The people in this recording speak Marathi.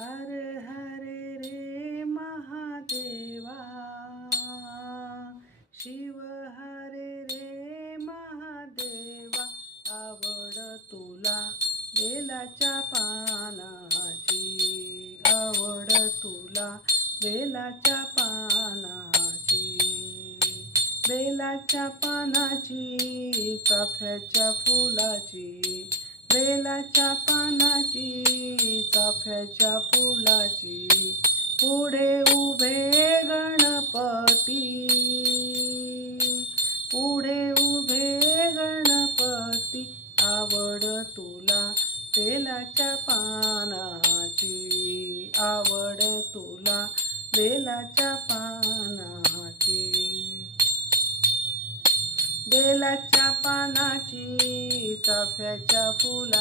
हर हर रे महादेवा, शिव हरे रे महादेवा, आवड तुला बेलाच्या पानाची, आवड तुला बेलाच्या पानाची, बेलाच्या पानाची, चाफ्याच्या फुलाची, बेलाच्या पानाची, चाफ्याच्या फुलाची, पुढे उभे गणपती, पुढे उभे गणपती, आवड तुला बेलाच्या पानाची, आवड तुला बेलाच्या पानाची, बेलाच्या पानाची, चाफ्याच्या फुला